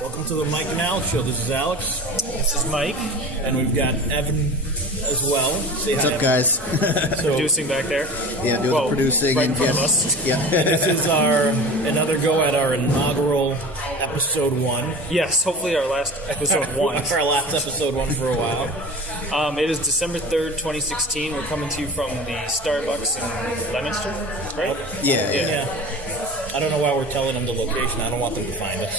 Welcome to the Mike and Alex Show. This is Alex. This is Mike. And we've got Evan as well. Say What's hi, up, Evan. guys? So, Producing back there. Yeah, doing Well, the producing. right in and front of yes, us. Yeah. this is another go at our inaugural episode 1. Yes, hopefully our last episode 1. Our last episode 1 for a while. It is December 3rd, 2016. We're coming to you from the Starbucks in Leominster, right? Yeah. I don't know why we're telling them the location. I don't want them to find us.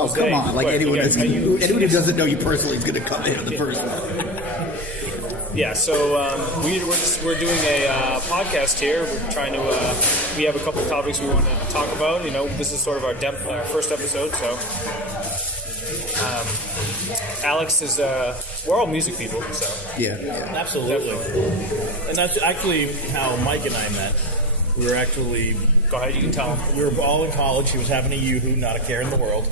Oh, Okay, come on. Like, wait, anyone, okay, anyone who doesn't know you personally is going to come in on the first one. Yeah, so we're doing a podcast here. We're trying to we have a couple of topics we want to talk about. You know, this is sort of our first episode, so Alex is we're all music people, so Yeah. Absolutely. And that's actually how Mike and I met. We were actually, go ahead, you can tell him. we were all in college. He was having a Yoo-hoo, not a care in the world.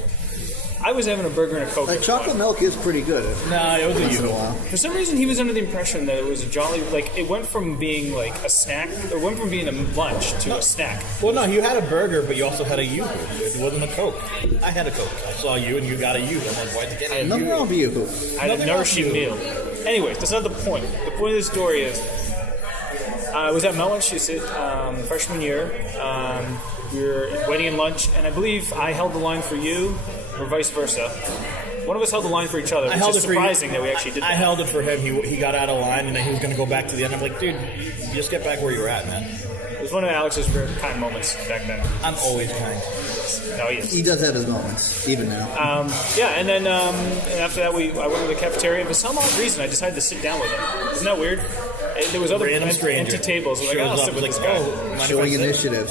I was having a burger and a Coke. Like, at the chocolate time. milk is pretty good. Nah, it was a Once in a Yoo-hoo. while. For some reason, he was under the impression that it was a jolly, like, it went from being, like, a snack, it went from being a lunch to a snack. Well, no, you had a burger, but you also had a Yoo-hoo. It wasn't a Coke. I had a Coke. I saw you, and you got a Yoo-hoo. I'm like, why'd you get a Nothing Yoo-hoo? wrong with you. I had a Nothing nourishing wrong meal. with Anyway, that's not the point. The point of the story is, I was at Mount Wachusett freshman year. We were waiting in lunch, and I believe I held the line for you, or vice versa. One of us held the line for each other, which is for you. surprising that we actually did I that. held it for him. He got out of line, and then he was going to go back to the end. I'm like, dude, you just get back where you were at, man. It was one of Alex's rare kind moments back then. I'm always kind. No, he is. He does have his moments, even now. Yeah, and then and after that, I went to the cafeteria. For some odd reason, I decided to sit down with him. Isn't that weird? There was other Random stranger empty tables. I'm like, shows I'll up, sit with like, this guy. oh, mind Showing if I sit? initiative.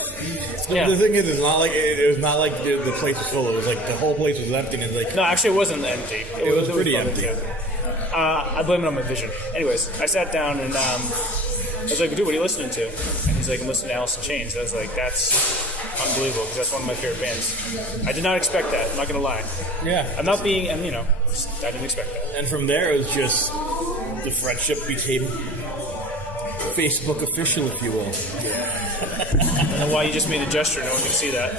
Yeah. The thing is, it's not like it was not like the place was full. It was like the whole place was empty. And it's like No, actually, it wasn't empty. It was pretty fun, empty. yeah. I blame it on my vision. Anyways, I sat down and I was like, dude, what are you listening to? And he's like, I'm listening to Alice in Chains. I was like, that's unbelievable because that's one of my favorite bands. I did not expect that. I'm not going to lie. yeah. I'm not being, and I didn't expect that. And from there, it was just the friendship became Facebook official, if you will. I don't know why you just made a gesture. No one can see that.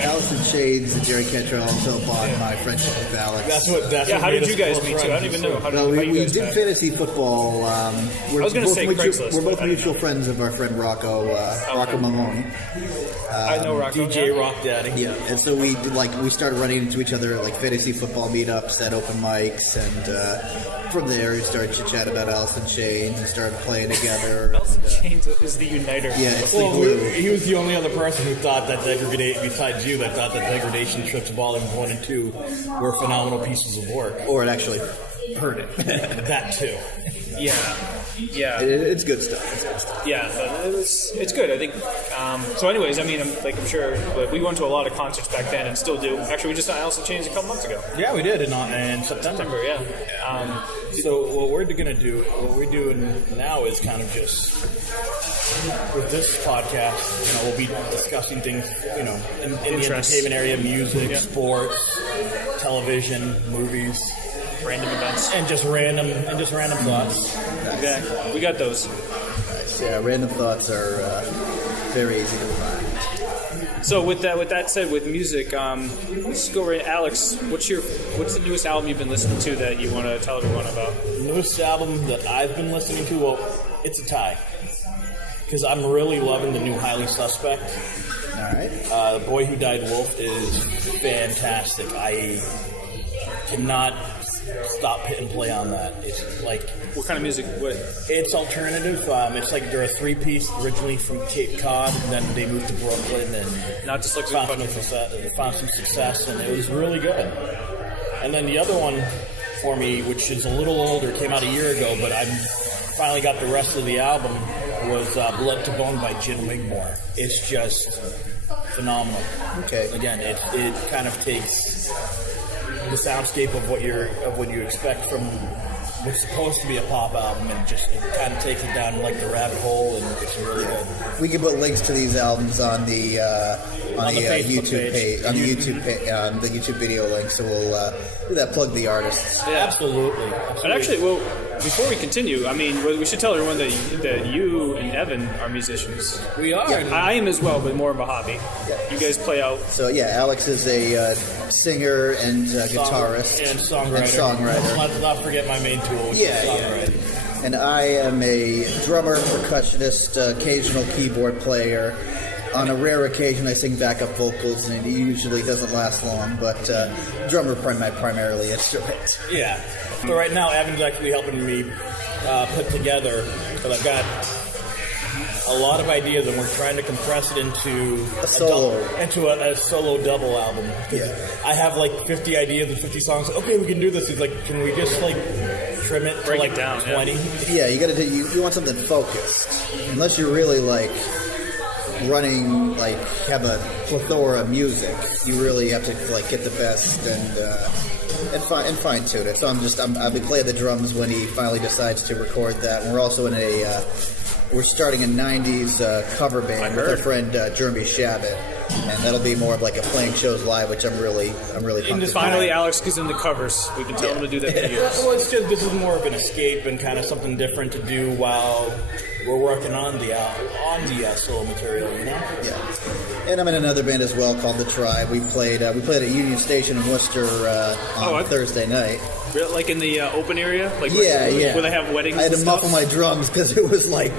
Alice in Shades and Jerry Cantrell also bought my friendship with Alex. That's Yeah, what how made did you us guys close meet too? I don't friends. even know. How Well, you we guys did met? fantasy football. We're was gonna both say Craigslist, We're but both I mutual didn't friends of our friend Rocco, Rocco Mamoni. I know Rocco. DJ Rock Daddy. Yeah, and so we started running into each other at like fantasy football meetups at open mics, and from there we started chit chat about Alice in Chains and started playing together. Alice in Chains is the uniter. Yeah, it's Well, the glue. he was the only other person who thought that besides you, that thought that Degradation Trips Volumes 1 and 2 were phenomenal pieces of work. Or it actually hurt it. That too. Yeah. It's good stuff. It's good stuff. Yeah, but it's good. I think. So, anyways, I mean, I'm sure but we went to a lot of concerts back then and still do. Actually, we just saw Alice in Chains a couple months ago. Yeah, we did in September. September, yeah. So what we're doing now is kind of just with this podcast, we'll be discussing things, in the Interests. entertainment area, music, Yeah. sports, television, movies, Random events. and just random thoughts. Exactly. We got those. Yeah, random thoughts are very easy to find. So with that said, with music, let's go right. Alex, what's the newest album you've been listening to that you want to tell everyone about? The newest album that I've been listening to, well, it's a tie. Because I'm really loving the new Highly Suspect. All right. The Boy Who Died Wolf is fantastic. I cannot stop hit and play on that. It's like What kind of music? What? it's alternative. It's like they're a three-piece originally from Cape Cod, and then they moved to Brooklyn and Not just like found fun. some success, and it was really good. And then the other one for me, which is a little older, came out a year ago, but I finally got the rest of the album, was Blood to Bone by Jim Wigmore. It's just phenomenal. Okay. Again, it kind of takes the soundscape of what you expect from what's supposed to be a pop album, and it kind of takes it down like the rabbit hole, and it's really good. We can put links to these albums on the Facebook YouTube page, on the YouTube video link. So we'll do that. Plug the artists. Yeah. Absolutely. But actually, well, before we continue, I mean, we should tell everyone that you and Evan are musicians. We are. Yeah. I am as well, but more of a hobby. Yeah. You guys play out. So yeah, Alex is a singer and guitarist and songwriter. Let's not forget my main tool, which is songwriting. And I am a drummer, percussionist, occasional keyboard player. On a rare occasion, I sing backup vocals, and it usually doesn't last long. But drummer primarily instrument. Yeah. So right now, Evan's actually helping me put together, because I've got a lot of ideas, and we're trying to compress it into a solo double album. Yeah. I have like 50 ideas and 50 songs. Okay, we can do this. He's like, can we just like trim it to Break like it down, 20? Yeah, you got to do. You want something focused, unless you're really like running, like have a plethora of music. You really have to like get the best and fine tune it. So I've been playing the drums when he finally decides to record that. And we're also in we're starting a 90s cover band with our friend Jeremy Shabbat, and that'll be more of like a playing shows live, which I'm really pumped Finally, Alex gets in the covers. We've been telling him to do that for years. Well, it's just, this is more of an escape and kind of something different to do while we're working on the solo material, you know? Yeah. And I'm in another band as well called The Tribe. We played at Union Station in Worcester on Thursday night. Like in the open area? Like where they have weddings. I had and to stuff? muffle my drums because it was like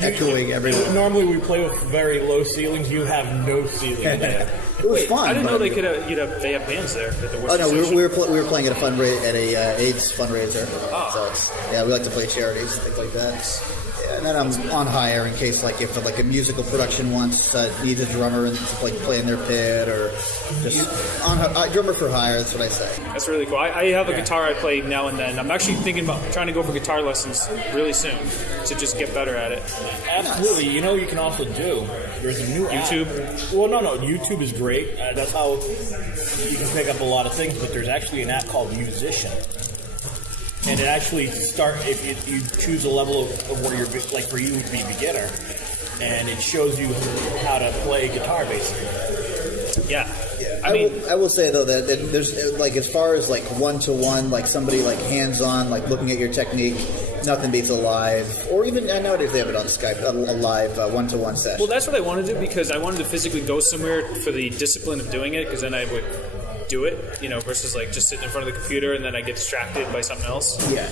echoing everywhere. Normally we play with very low ceilings. You have no ceiling there. It was fun. I didn't know they could have. They have bands there at the Worcester Oh no, Station. we were playing at a AIDS fundraiser. So we like to play charities and things like that. Yeah, and then I'm on hire in case if a musical production needs a drummer and to play in their pit, or just drummer for hire. That's what I say. That's really cool. I have a guitar I play now and then. I'm actually thinking about trying to go for guitar lessons really soon to just get better at it. Absolutely. You know what you can also do? There's a new YouTube? app. Well, no. YouTube is great. That's how you can pick up a lot of things, but there's actually an app called Musician. And it actually if you choose a level of where you're, like for you to be beginner, and it shows you how to play guitar, basically. Yeah. I will say though that there's as far as one-to-one, somebody hands-on, looking at your technique, nothing beats a live, or even nowadays they have it on Skype, a live one-to-one session. Well, that's what I wanted to do, because I wanted to physically go somewhere for the discipline of doing it, because then I would do it, versus just sitting in front of the computer and then I get distracted by something else. Yeah.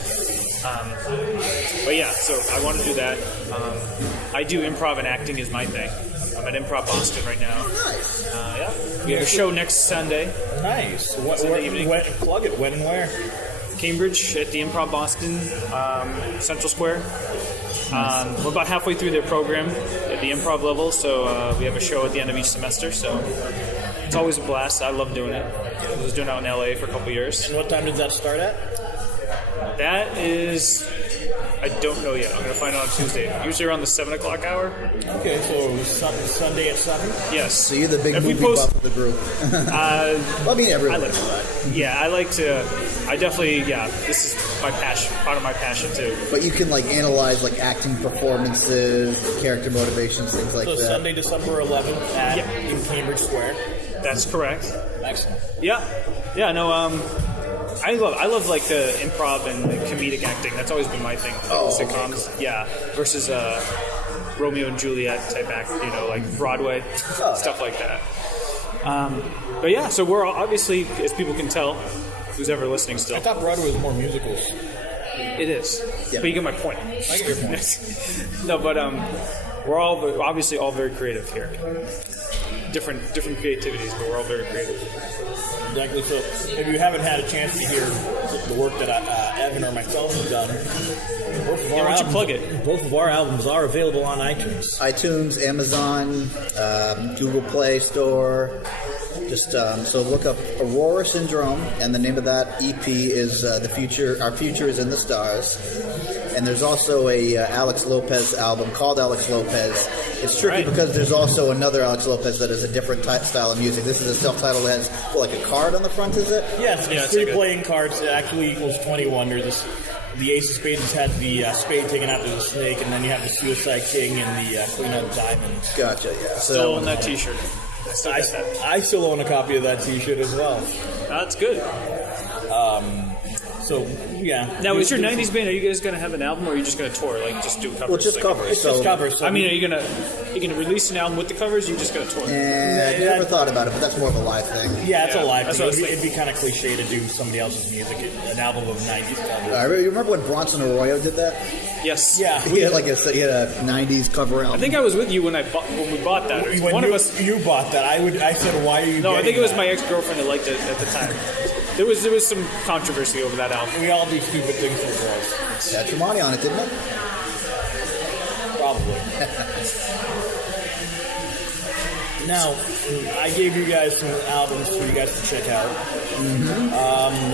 But yeah, so I want to do that. I do improv and acting is my thing. I'm at Improv Boston right now. Nice. Yeah. We have a show next Sunday. Nice. Sunday evening. Plug it. When and where? Cambridge at the Improv Boston, Central Square. We're about halfway through their program at the improv level, so we have a show at the end of each semester, so it's always a blast. I love doing it. I was doing it out in LA for a couple years. And what time does that start at? That is, I don't know yet. I'm going to find out on Tuesday. Usually around the 7 o'clock hour. Okay, so Sunday at 7? Yes. So you're the big movie buff of the group. Everyone. This is my passion, part of my passion too. But you can analyze acting performances, character motivations, things like that. So Sunday, December 11th in Cambridge Square. That's correct. Excellent. Yeah. No. I love the improv and the comedic acting. That's always been my thing. Sitcoms. Okay. Yeah. Versus Romeo and Juliet type act. Broadway stuff like that. But yeah, so we're obviously, as people can tell, who's ever listening still. I thought Broadway was more musicals. It is. Yeah. But you get my point. I get your point. No, but we're all obviously all very creative here. Different creativities, but we're all very creative. Exactly. So if you haven't had a chance to hear the work that Evan or myself have done, why don't you plug it? Both of our albums are available on iTunes. iTunes, Amazon, Google Play Store. Just so look up Aurora Syndrome, and the name of that EP is "The Future." Our future is in the stars. And there's also a Alex Lopez album called Alex Lopez. It's tricky because there's also another Alex Lopez that is a different style of music. This is a self-titled that has a card on the front, is it? Yes, it's 3 playing cards. It actually equals 21. There's the Ace of Spades has the spade taken out, there's a snake, and then you have the Suicide King and the Queen of Diamonds. Gotcha, yeah. Still own that t-shirt. I still own a copy of that t-shirt as well. That's good. So yeah. Now, is your '90s band? Are you guys gonna have an album, or are you just gonna tour, like just do covers? Well, just like, covers. It's so, just covers. So I mean, are you gonna release an album with the covers? Or are you just gonna tour? I never thought about it, but that's more of a live thing. yeah, it's Yeah, a live that's thing. what I was It'd be kind of cliche to do somebody else's music, an album of 90s covers. You remember when Bronson Arroyo did that? Yes. Yeah. He had he had a '90s cover album. I think I was with you when we bought that. When One you, of us. you bought that, I said, why are you? No, I getting think it was that? my ex-girlfriend that liked it at the time. There was some controversy over that album. We all do stupid things for girls, Had Tremonti on it, didn't it? probably. Now, I gave you guys some albums for you guys to check out.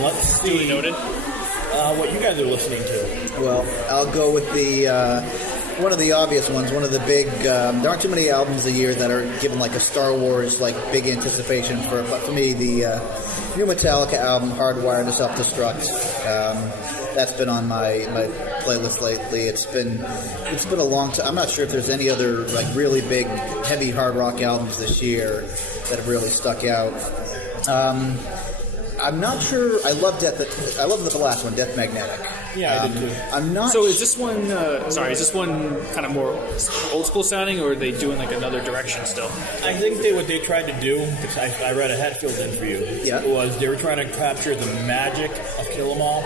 Let's see Duly noted. what you guys are listening to. Well, I'll go with the one of the obvious ones. One of the big. There aren't too many albums a year that are given like a Star Wars like big anticipation for. But for me, the new Metallica album, Hardwired to Self-Destruct. That's been on my playlist lately. It's been a long time. I'm not sure if there's any other like really big heavy hard rock albums this year that have really stuck out. I'm not sure. I love the last one, Death Magnetic. Yeah, I did too. I'm not. So is this one? Is this one kind of more old school sounding, or are they doing like another direction still? I think what they tried to do, because I read a Hetfield interview, Yeah. was they were trying to capture the magic of Kill 'Em All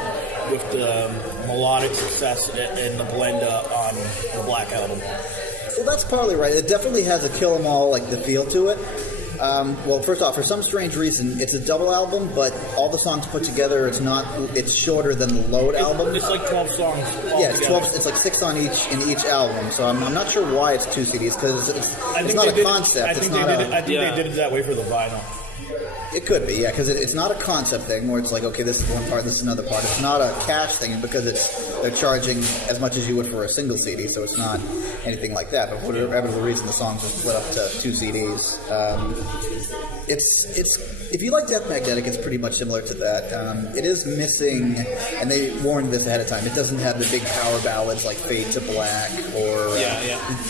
with the melodic success and the blend on the Black Album. Well, that's partly right. It definitely has a Kill 'Em All like the feel to it. Well, first off, for some strange reason, it's a double album, but all the songs put together, it's shorter than the Load album. It's like 12 songs. Yeah, it's altogether. 12. It's like 6 on each album. So I'm not sure why it's 2 CDs because it's not they a did it- concept. I It's think not they did a. it. I think Yeah. they did it that way for the vinyl. It could be, yeah, because it's not a concept thing where it's like, okay, this is one part, this is another part. It's not a cash thing because they're charging as much as you would for a single CD, so it's not anything like that. But for whatever the reason, the songs are split up to 2 CDs. It's if you like Death Magnetic, it's pretty much similar to that. It is missing, and they warned this ahead of time. It doesn't have the big power ballads like "Fade to Black" or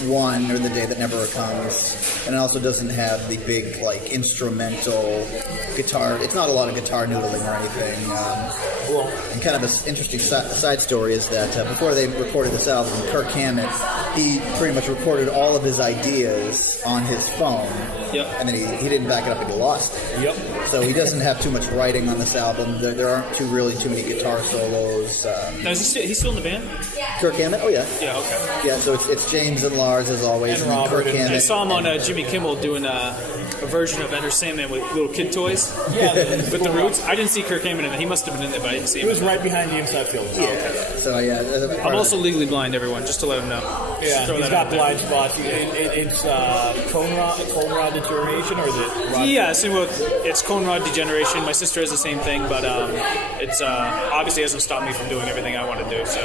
"One" or "The Day That Never Comes," and it also doesn't have the big like instrumental guitar. It's not a lot of guitar noodling or anything. And kind of an interesting side story is that before they recorded this album, Kirk Hammett, he pretty much recorded all of his ideas on his phone. Yep. And then he didn't back it up and he lost it. Yep. So he doesn't have too much writing on this album. There aren't too many guitar solos. Now, is he's still in the band? Kirk Hammett? Oh, yeah. Yeah, okay. Yeah, so it's James and Lars as always. And then Robert Kirk and- Hammett. I saw him on Jimmy Kimmel doing a version of Enter Sandman with little kid toys. Yeah, With the Roots. I didn't see Kirk Hammett in it. He must have been in it, but I didn't see It him. was right behind the inside field. So, yeah. as a part I'm of also legally blind, everyone, just to let him know. Yeah, Just throw he's that got out there. blind spots. It's cone rod deterioration, or is it? Rod- Yeah, so it's cone rod degeneration. My sister has the same thing, but it's obviously hasn't stopped me from doing everything I want to do. So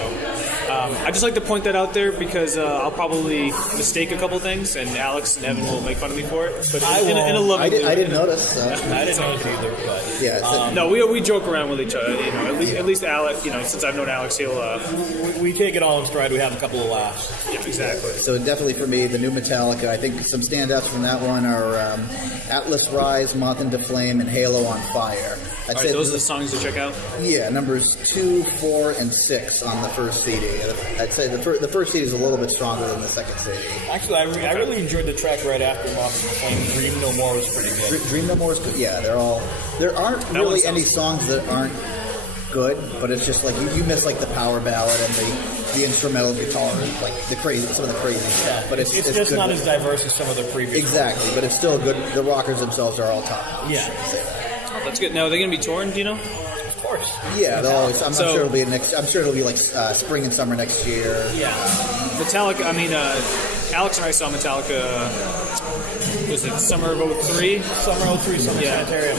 I just like to point that out there because I'll probably mistake a couple things, and Alex and Evan will make fun of me for it. But I in a won't. loving way. I didn't notice. So. I didn't know it either, but Yeah. So, No, we joke around with each other. You know, at least Alex. You know, since I've known Alex, he'll. we take it all in stride. We have a couple of laughs. Yeah, exactly. So definitely for me, the new Metallica. I think some standouts from that one are Atlas Rise, Moth into Flame, and Halo on Fire. I'd All right, those are the songs to check out. yeah, numbers 2, 4, and 6 on the first CD. I'd say the first CD is a little bit stronger than the second CD. Actually, I really enjoyed the track right after Moth and Flame. Dream No More was pretty good. Dream No More is good. Yeah, there aren't That really one any sounds- songs that aren't good, but it's just like you miss like the power ballad and the instrumental guitar, like some of the crazy stuff. But it's just good. not as diverse as some of the previous. Exactly, but it's still good. The rockers themselves are all top. Yeah. That's good. Now, are they going to be touring? Do you know? Of course. Yeah, they'll always. I'm So- sure it'll be next. I'm sure it'll be like spring and summer next year. Yeah. Metallica. I mean, Alex and I saw Metallica. Was it summer of '03? Summer 03, Summer Yeah. Sanitarium.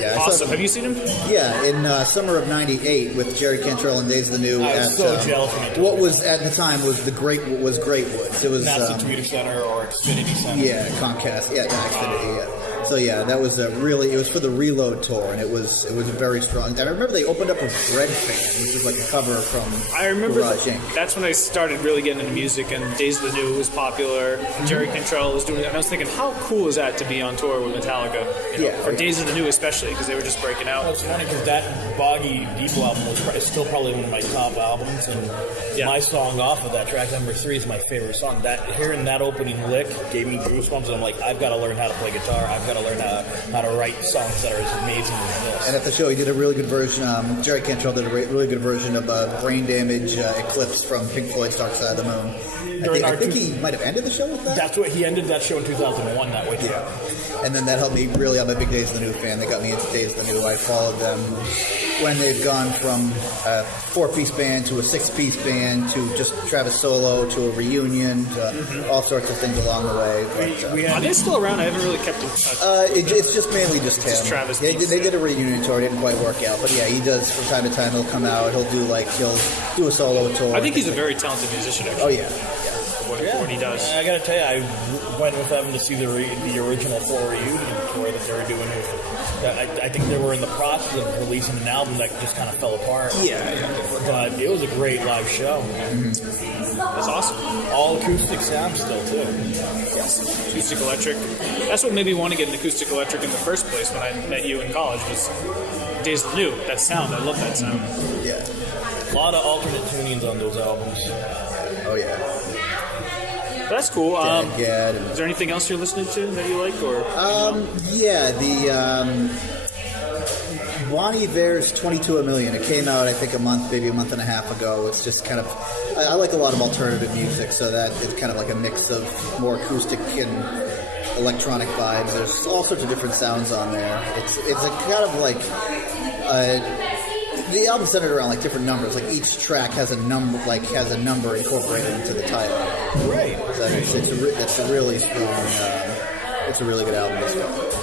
Yeah, I saw Awesome. them- Have you seen him? Yeah, in summer of '98 with Jerry Cantrell and Days of the New. I was so jealous when I what was at the time was Greatwoods. It was Not the Tweeter Center or Xfinity Center. yeah, Comcast. Yeah, no, Xfinity. Yeah. So yeah, that was it was for the Reload tour, and it was very strong. I remember they opened up with Bread Fan, which is like a cover from I remember Garage Inc. that's when I started really getting into music, and Days of the New was popular. Jerry Cantrell was doing it, and I was thinking, how cool is that to be on tour with Metallica? For Days of the New especially, because they were just breaking out. Well, it's funny because that Boggy Depot album is still probably one of my top albums, and my song off of that, track number 3, is my favorite song. That hearing that opening lick gave me goosebumps, and I'm like, I've got to learn how to play guitar. I've got to learn how to write songs that are as amazing as this. And at the show, he did a really good version. Jerry Cantrell did a really good version of Brain Damage Eclipse from Pink Floyd's Dark Side of the Moon. I think he might have ended the show with that. That's what he ended that show in 2001 that way too. Yeah. And then that helped me really. I'm a big Days of the New fan. They got me into Days of the New. I followed them when they've gone from a 4-piece band to a 6-piece band to just Travis solo to a reunion to all sorts of things along the way. But, Are they still around? I haven't really kept in touch. it's just mainly just him. Just Travis. They did a reunion tour. It didn't quite work out, but yeah, he does from time to time. He'll come out. He'll do a solo tour. I think he's a very talented musician. Actually. Oh yeah. What he does. I gotta tell you, I went with Evan to see the original 4 reunion tour that they were doing. I think they were in the process of releasing an album that just kind of fell apart. Yeah. But it was a great live show. Mm-hmm. That's awesome. All acoustic sound still, too. Yes. Acoustic electric. That's what made me want to get an acoustic electric in the first place when I met you in college, was Days of the New. That sound. I love that sound. Yeah. A lot of alternate tunings on those albums. Oh yeah. That's cool. Gad, is there anything else you're listening to that you like, or? Yeah, the Bon Iver's 22 a Million. It came out, I think, maybe a month and a half ago. It's just kind of, I like a lot of alternative music, so that it's kind of like a mix of more acoustic and electronic vibes. There's all sorts of different sounds on there. It's a kind of like the album's centered around like different numbers. Like each track has a number incorporated into the title. Right. So it's a really strong. It's a really good album.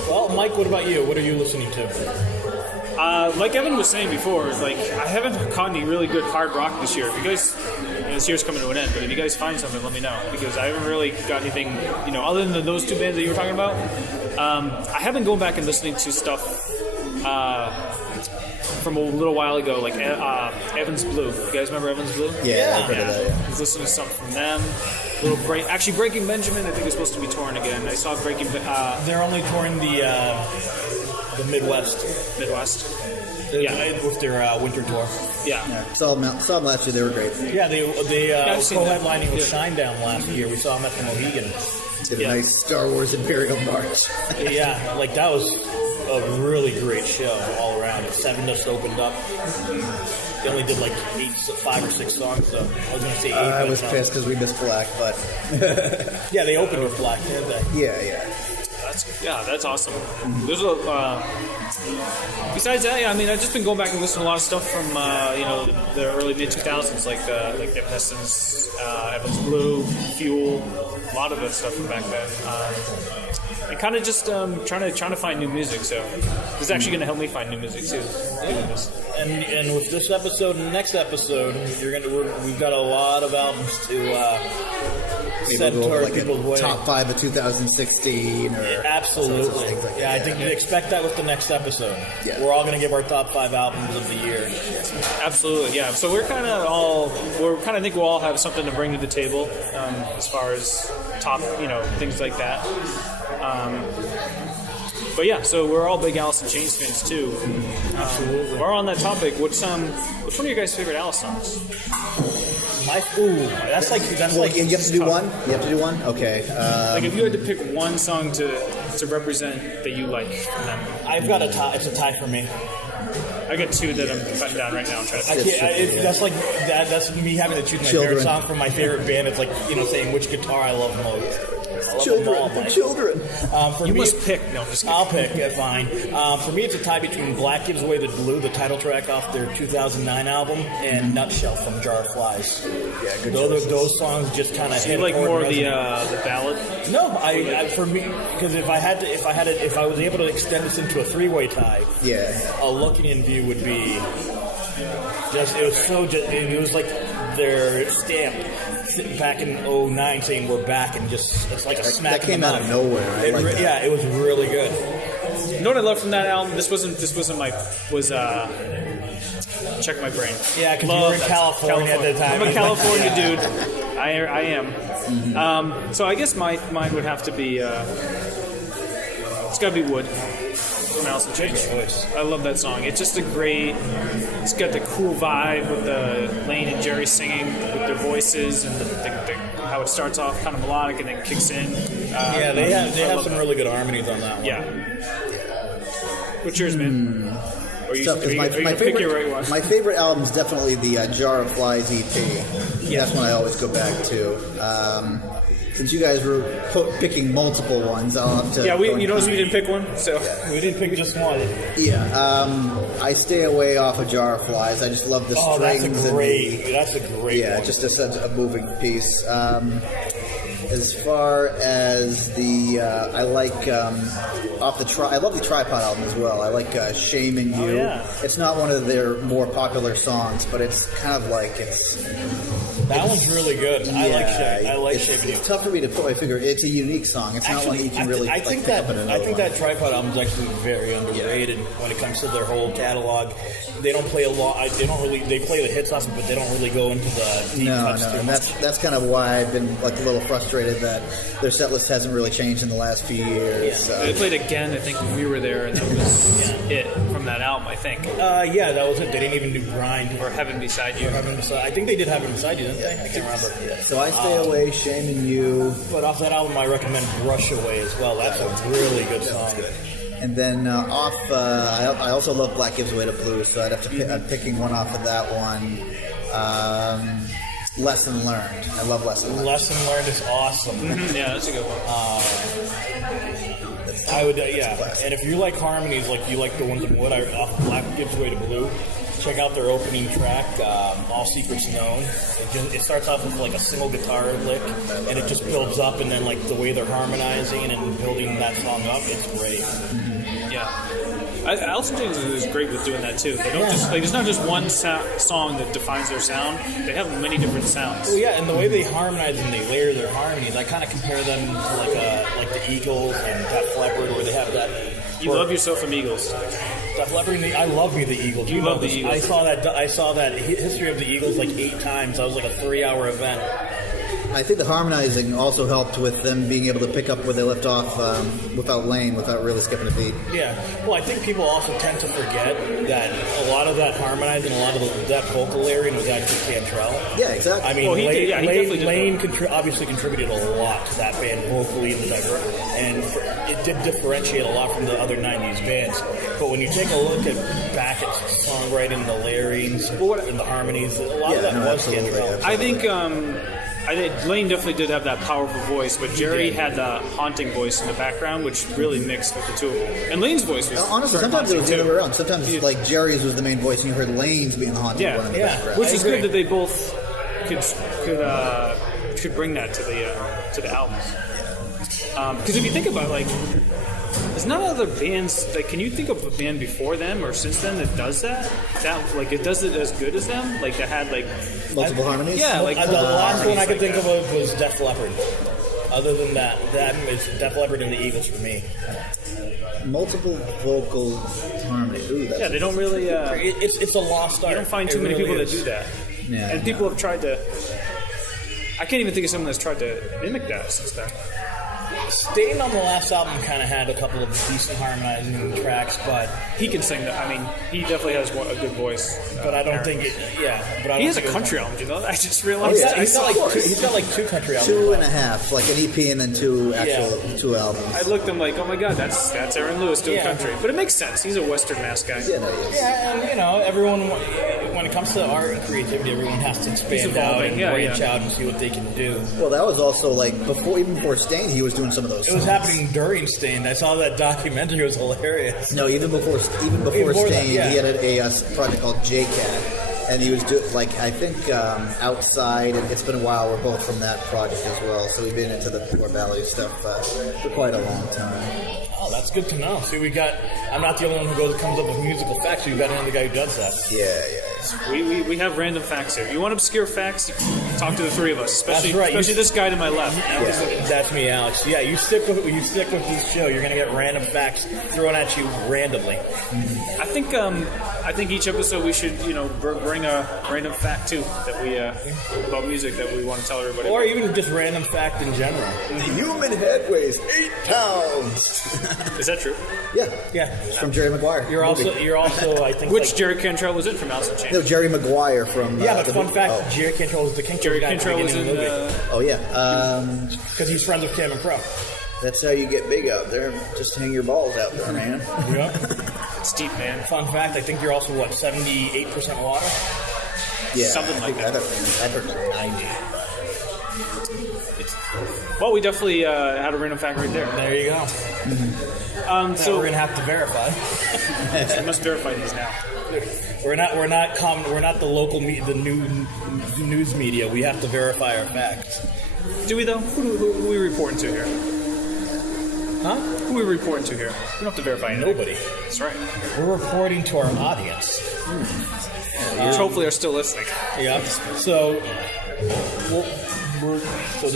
Well, Mike, what about you? What are you listening to? Like Evan was saying before, like I haven't caught any really good hard rock this year. If you guys, this year's coming to an end, but if you guys find something, let me know, because I haven't really got anything, other than those 2 bands that you were talking about. I have been going back and listening to stuff from a little while ago, like Evans Blue. You guys remember Evans Blue? Yeah. I've heard of that, yeah. I was listening to something from them. Actually, Breaking Benjamin, I think, is supposed to be touring again. I saw Breaking. They're only touring the Midwest. With their winter tour. Yeah. Saw them last year. They were great. Yeah, they I've seen co-headlining with that. Shinedown last year. We saw them at the Mohegan. Did a nice Star Wars Imperial March. Yeah, like that was a really great show all around. Seven Dust opened up. They only did like 5 or 6 songs, though. I was going to say 8. I was pissed because we missed Black, but yeah, they opened with Black, didn't they? yeah. That's awesome. There's a. Besides that, yeah, I mean, I've just been going back and listening to a lot of stuff from the early mid 2000s, like Evanescence, Evans Blue, Fuel, a lot of that stuff from back then. And kind of just trying to find new music. So this is actually going to help me find new music too. And with this episode and the next episode, we've got a lot of albums to set toward people's way. Top 5 of 2016, or absolutely. Like yeah, I think expect that with the next episode. Yeah. We're all going to give our top 5 albums of the year. Absolutely, yeah. So we're kind of think we'll all have something to bring to the table as far as top, things like that. But yeah, so we're all big Alice in Chains fans too. Absolutely. We're on that topic. Which one of your guys' favorite Alice songs? That's like you have to do one. You have to do one. Okay. Like if you had to pick one song to represent that you like from them. I've got a tie. It's a tie for me. I got 2 that I'm cutting down right now. That's like that. That's me having to choose my favorite song from my favorite band. It's like saying which guitar I love most. Children. For you me, must pick. No, just kidding. I'll pick. Fine. For me, it's a tie between Black Gives Away the Blue, the title track off their 2009 album, and Nutshell from Jar of Flies. Yeah, good. Those songs just kind of. So you like more of the ballad? No, for me, because if I was able to extend this into a 3-way tie, yeah, a Looking in View would be just. It was like their stamp back in 2009 saying we're back, and just it's like a smack that came in the out mouth. of nowhere. It was really good. You know what I love from that album? This wasn't my check my brain. Yeah, because you Love were in that. California at the time. I'm a California dude. I am. So I guess mine would have to be. It's got to be Wood from Alice in Chains. choice. I love that song. It's just a great. It's got the cool vibe with the Lane and Jerry singing with their voices and how it starts off kind of melodic and then kicks in. Yeah, they have some really good harmonies on that one. Yeah. What's yours, man? Or you, Tough, 'cause are you, are you my pick your right one? favorite album is definitely the Jar of Flies EP. That's one I always go back to. Since you guys were picking multiple ones, I'll have to. Yeah, go you notice we and- didn't pick one, so We didn't pick just one. Yeah, I stay away off of Jar of Flies. I just love the Oh, strings that's a and great yeah, one. just such a moving piece. As far as the, I like I love the Tripod album as well. I like "Shame in You." yeah. It's not one of their more popular songs, but it's kind of like it's. That one's really good. I like Shape in You. It's tough for me to put my finger. It's a unique song. It's not one that you can really. I think pick up in that another one. Tripod album is actually very underrated when it comes to their whole catalog. They don't play a lot. They don't really. They play the hits off, but they don't really go into the deep cuts too and much. that's kind of why I've been like a little frustrated that their set list hasn't really changed in the last few years. they played again. I think when we were there, and that was it from that album. I think, Yeah, that was it. They didn't even do Grind or Heaven Beside You. I think they did Heaven Beside You, didn't they? I can't remember. So I stay away, Shame in You, But off that album, I recommend Brush Away as well. That's a really good song. and then I also love Black Gives Way to Blue, so I'd have to I'm picking one off of that one. Lesson Learned. I love Lesson Learned. Lesson Learned is awesome. Yeah, that's a good one. I would, classic. and if you like harmonies, like you like the ones in Wood, off Black Gives Way to Blue, check out their opening track, All Secrets Known. It starts off with like a single guitar lick, and it just builds up, and then like the way they're harmonizing and building that song up, it's great. Yeah. Alice in Chains is great with doing that too. They don't just like, it's not just one song that defines their sound. They have many different sounds. Well, yeah, and the way they harmonize and they layer their harmonies, I kind of compare them to like the Eagles and Def Leppard, where they have that. You love yourself from Eagles. Def Leppard. And I love me the Eagles. You love the Eagles. I saw that history of the Eagles like 8 times. That was like a 3-hour event. I think the harmonizing also helped with them being able to pick up where they left off without Lane, without really skipping a beat. Yeah. Well, I think people also tend to forget that a lot of that harmonizing, a lot of that vocal layering was actually Cantrell. Yeah, exactly. I mean, Well, he definitely did Lane obviously contributed a lot to that band vocally and it did differentiate a lot from the other 90s bands. But when you take a look at Beckett's songwriting, the layerings, and the harmonies, a lot of that was absolutely, Cantrell. absolutely. I think Lane definitely did have that powerful voice, but Jerry had the haunting voice in the background, which really mixed with the two of them. And Lane's voice was Honestly, very sometimes it was the haunting, other way too. around. Sometimes like Jerry's was the main voice, and you heard Lane's being the haunting one in the background. Which I is agree. good that they both could bring that to the albums. Because if you think about like, there's not other bands. Like, can you think of a band before them or since then that does that? That like it does it as good as them? Like that had like Multiple harmonies? yeah, like The last one I could like think of was Def Leppard. Other than that is Def Leppard and the Eagles for me. Multiple vocal harmony. Ooh, that's Yeah, they don't really. It's a lost art. You don't find It too many really people is. that do that. Yeah, And people have tried to. I can't even think of someone that's tried to mimic that since then. Stain on the last album kind of had a couple of decent harmonizing tracks, but He can sing that. I mean, he definitely has a good voice. I don't think it. Yeah, but I He don't has a think it was country one. album, you know? I just realized. yeah, He's got like 2 country albums. 2.5, like an EP and then 2 two albums. I looked at him like, oh my god, that's Aaron Lewis doing Yeah. country. But it makes sense. He's a Western mass guy. Yeah, no, yes. Yeah, and everyone, when it comes to art and creativity, everyone has to expand out evolving, and yeah, branch yeah. out and see what they can do. Well, that was also like even before Stain, he was doing some of those. It was songs. happening during Stained. I saw that documentary. It was hilarious. No, even before Before Stain, that, yeah. he had a project called JCat, and he was doing like I think Outside, and it's been a while. We're both from that project as well, so we've been into the Poor Valley stuff for quite a long time. Oh, that's good to know. See, I'm not the only one who comes up with musical facts. We've got another guy who does that. Yeah. We have random facts here. You want obscure facts? Talk to the three of us, especially That's right. especially this guy to my left. That's me, Alex. Yeah, you stick with this show. You're gonna get random facts thrown at you randomly. I think each episode we should bring a random fact too that we about music that we want to tell everybody. Or about. even just random fact in general. The human head weighs 8 pounds. Is that true? Yeah, Yeah. it's from Jerry Maguire. You're also I think Which like, Jerry Cantrell was it from Alice in Chains? No, Jerry Maguire from. yeah, but the fun movie- fact, Oh, Jerry Cantrell was the King Jerry guy at the Cantrell was beginning in. of the movie. oh yeah. Because he's friends with Cameron Crowe. That's how you get big out there. Just hang your balls out there, man. Yeah. It's deep, man. Fun fact, I think you're also 78% water. Yeah, Something like that. I thought it was 90. Well, we definitely had a random fact right there. There you go. So So we're gonna have to verify. I must verify these now. We're not the local the news media. We have to verify our facts. Do we though? Who are we reporting to here? Huh? Who are we reporting to here? We don't have to verify anything. Nobody. That's right. We're reporting to our audience. Which hopefully are still listening. Yeah. So,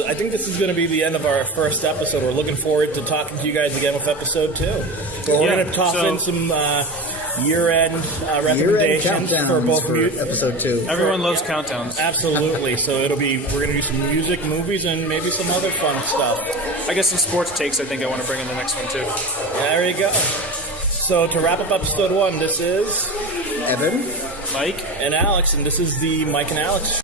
I think this is going to be the end of our first episode. We're looking forward to talking to you guys again with episode 2. So we're Yeah, going to toss so- in some year-end recommendations Year-end for both countdowns for episode 2. Everyone loves countdowns. Absolutely. So we're going to do some music, movies, and maybe some other fun stuff. I guess some sports takes I think I want to bring in the next one too. There you go. So to wrap up episode 1, this is Evan. Mike? and Alex, and this is the Mike and Alex